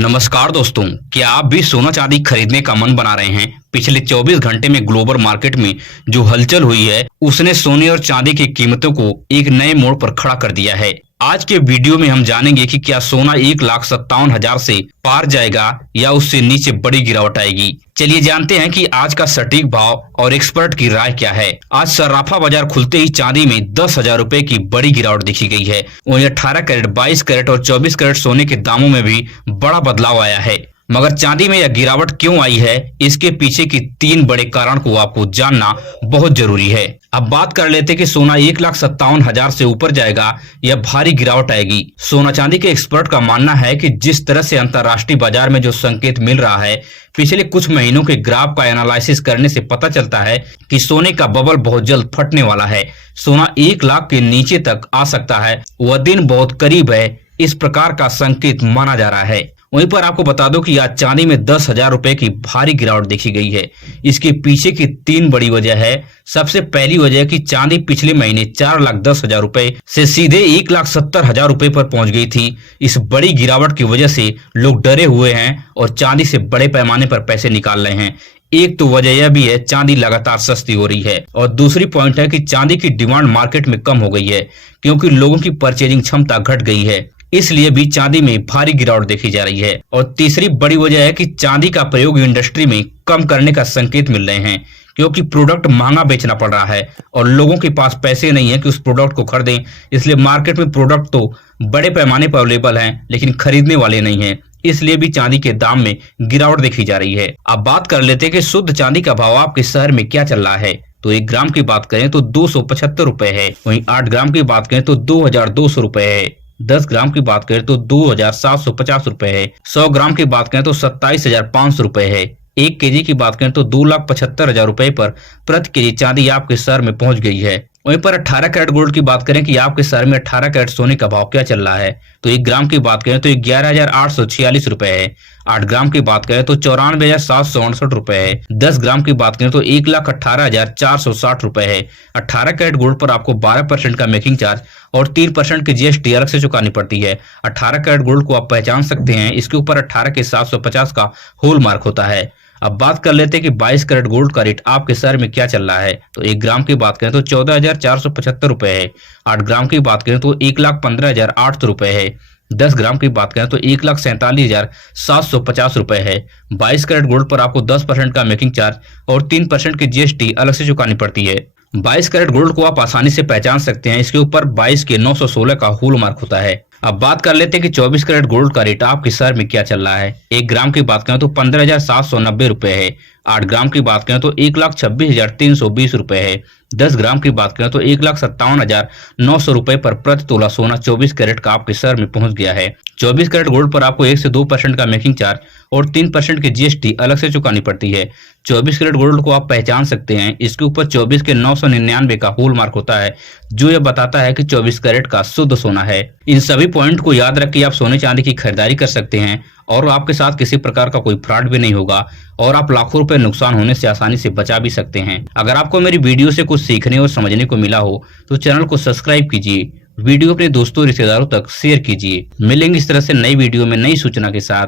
नमस्कार दोस्तों, क्या आप भी सोना चांदी खरीदने का मन बना रहे हैं? पिछले 24 घंटे में ग्लोबल मार्केट में जो हलचल हुई है उसने सोने और चांदी की कीमतों को एक नए मोड़ पर खड़ा कर दिया है। आज के वीडियो में हम जानेंगे कि क्या सोना 1,57,000 से पार जाएगा या उससे नीचे बड़ी गिरावट आएगी। चलिए जानते हैं कि आज का सटीक भाव और एक्सपर्ट की राय क्या है। आज सर्राफा बाजार खुलते ही चांदी में 10,000 रुपए की बड़ी गिरावट देखी गई है। वहीं 18 कैरेट, 22 कैरेट और 24 कैरेट सोने के दामों में भी बड़ा बदलाव आया है। मगर चांदी में यह गिरावट क्यों आई है, इसके पीछे की 3 बड़े कारण को आपको जानना बहुत जरूरी है। अब बात कर लेते कि सोना 1,57,000 से ऊपर जाएगा या भारी गिरावट आएगी। सोना चांदी के एक्सपर्ट का मानना है कि जिस तरह से अंतर्राष्ट्रीय बाजार में जो संकेत मिल रहा है, पिछले कुछ महीनों के ग्राफ का एनालिसिस करने से पता चलता है कि सोने का बबल बहुत जल्द फटने वाला है। सोना 1 लाख के नीचे तक आ सकता है, वह दिन बहुत करीब है, इस प्रकार का संकेत माना जा रहा है। वहीं पर आपको बता दो कि आज चांदी में 10,000 रुपए की भारी गिरावट देखी गई है। इसके पीछे की 3 बड़ी वजह है। सबसे पहली वजह कि चांदी पिछले महीने 4,10,000 रुपए से सीधे 1,70,000 रुपए पर पहुंच गई थी। इस बड़ी गिरावट की वजह से लोग डरे हुए हैं और चांदी से बड़े पैमाने पर पैसे निकाल रहे हैं। एक तो वजह यह भी है चांदी लगातार सस्ती हो रही है, और दूसरी पॉइंट है कि चांदी की डिमांड मार्केट में कम हो गई है क्योंकि लोगों की परचेजिंग क्षमता घट गई है, इसलिए भी चांदी में भारी गिरावट देखी जा रही है। और तीसरी बड़ी वजह है कि चांदी का प्रयोग इंडस्ट्री में कम करने का संकेत मिल रहे हैं क्योंकि प्रोडक्ट महंगा बेचना पड़ रहा है और लोगों के पास पैसे नहीं है कि उस प्रोडक्ट को खरीदें। इसलिए मार्केट में प्रोडक्ट तो बड़े पैमाने पर अवेलेबल हैं, लेकिन खरीदने वाले नहीं हैं, इसलिए भी चांदी के दाम में गिरावट देखी जा रही है। अब बात कर लेते हैं कि शुद्ध चांदी का भाव आपके शहर में क्या चल रहा है। तो 1 ग्राम की बात करें तो 275 रुपए है। वहीं 8 ग्राम की बात करें तो 2,200 रुपए है। 10 ग्राम की बात करें तो 2,750 रुपए है। 100 ग्राम की बात करें तो 27,500 रुपए है। 1 केजी की बात करें तो 2,75,000 रुपए पर प्रति केजी चांदी आपके शहर में पहुंच गई है। वहीं पर 18 कैरेट गोल्ड की बात करें कि आपके शहर में 18 कैरेट सोने का भाव क्या चल रहा है, तो 1 ग्राम की बात करें तो 11,846 रुपए है। 8 ग्राम की बात करें तो 94,768 रुपए है। 10 ग्राम की बात करें तो 1,18,460 रुपए है। 18 कैरेट गोल्ड पर आपको 12% का मेकिंग चार्ज और 3% की जीएसटी अलग से चुकानी पड़ती है। 18 कैरेट गोल्ड को आप पहचान सकते हैं, इसके ऊपर 18 के 750 का होल मार्क होता है। अब बात कर लेते हैं कि 22 कैरेट गोल्ड का रेट आपके शहर में क्या चल रहा है। तो 1 ग्राम की बात करें तो 14,475 रुपए है। 8 ग्राम की बात करें तो 1,15,800 रुपए है। 10 ग्राम की बात करें तो 1,47,750 रुपए है। 22 कैरेट गोल्ड पर आपको 10% का मेकिंग चार्ज और 3% की जीएसटी अलग से चुकानी पड़ती है। 22 कैरेट गोल्ड को आप आसानी से पहचान सकते हैं, इसके ऊपर 22 के 916 का होल मार्क होता है। अब बात कर लेते हैं कि 24 कैरेट गोल्ड का रेट आपके शहर में क्या चल रहा है। 1 ग्राम की बात करें तो 15,790 रुपए है। 8 ग्राम की बात करें तो 1,26,320 रुपए है। 10 ग्राम की बात करें तो 1,57,900 रुपए पर प्रति तोला सोना 24 कैरेट का आपके शहर में पहुंच गया है। 24 कैरेट गोल्ड पर आपको 1 से 2% का मेकिंग चार्ज और 3% की जीएसटी अलग से चुकानी पड़ती है। 24 कैरेट गोल्ड को आप पहचान सकते हैं, इसके ऊपर 24 के 999 का होल मार्क होता है, जो यह बताता है कि 24 कैरेट का शुद्ध सोना है। इन सभी पॉइंट को याद रख के आप सोने चांदी की खरीदारी कर सकते हैं और आपके साथ किसी प्रकार का कोई फ्रॉड भी नहीं होगा और आप लाखों रुपए नुकसान होने से आसानी से बचा भी सकते हैं। अगर आपको मेरी वीडियो से कुछ सीखने और समझने को मिला हो तो चैनल को सब्सक्राइब कीजिए, वीडियो अपने दोस्तों रिश्तेदारों तक शेयर कीजिए। मिलेंगे इस तरह से नई वीडियो में नई सूचना के साथ।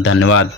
धन्यवाद।